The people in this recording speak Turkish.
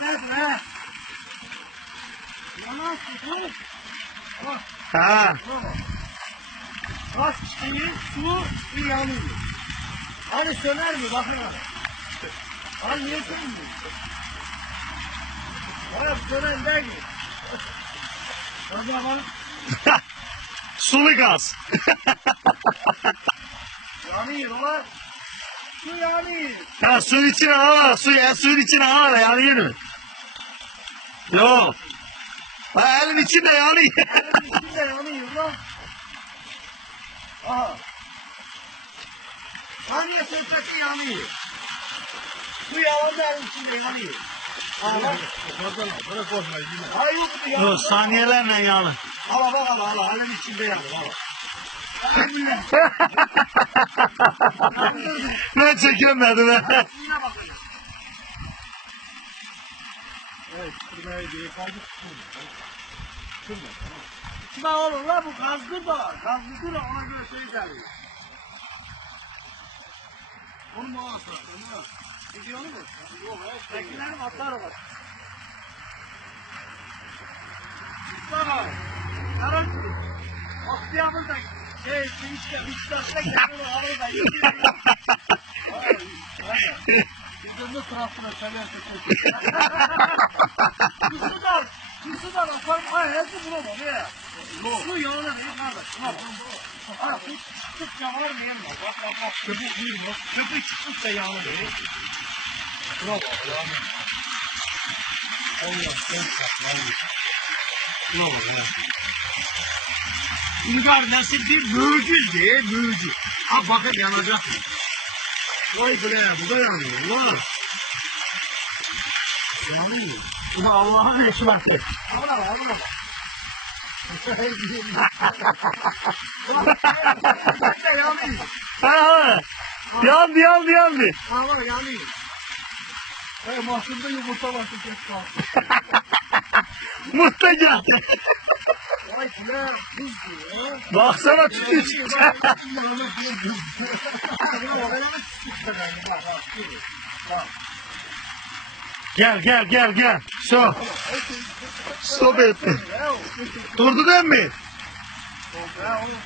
Ne? Yalan su. Ha. Gaz çiçeği, su yanıyor. Hani söner mi? Bakın abi. Hani niye sönmüyor? Abi sönen değil mi? Hadi bakalım. Sulu gaz. Yanıyor ulan. Su yanıyor. Ha suyun içine hava. Suyun içine hava yanıyor mu? Yok. Ha elin içinde yanıyor. İçinde yanıyor ulan. Aha. Hani sesesi yanıyor. Su yağında elin içinde yanıyor. Allah. Bırak korkma yine. Ay yok mu yanıyor? Yok saniyelerle yanır. Allah. Elin içinde yanıyor. Ben çekemedim. Evet, Kırmaya diye kaldı. Kırma oğlum la bu gazlı da. Gazlıdır ona göre şey geliyor. Onu mu alsın? Gidiyor mu? Yok. Tekilerim atlar var. Mustafa. Karan. Aktiyamız da işte 3 dakika geliyor. Arayı da gidiyor. Bizim de tarafına söylerse Kusudan atar. Ay hepsi bulamam ya. Su yağına değil kardeş. Ha su çıktıkça var mı yanma? Bak. Köpük buyurun bak. Köpük çıktıkça yağına değil. Bravo. Allah sen Uygar nasıl bir büyücü. Ha bakın yanacak. Vay bre bu da yanıyor. Allah. Yanıyor. Ulan Allah'ın esması. Allah. Ha. Yandı. Hava yanıyor. Mahsulda yumurta var. Muhteşem. Vay ne buz diyor. Baksana tütü çıkacak. Gel. Stop et. Durdu değil mi? Ya oğlum.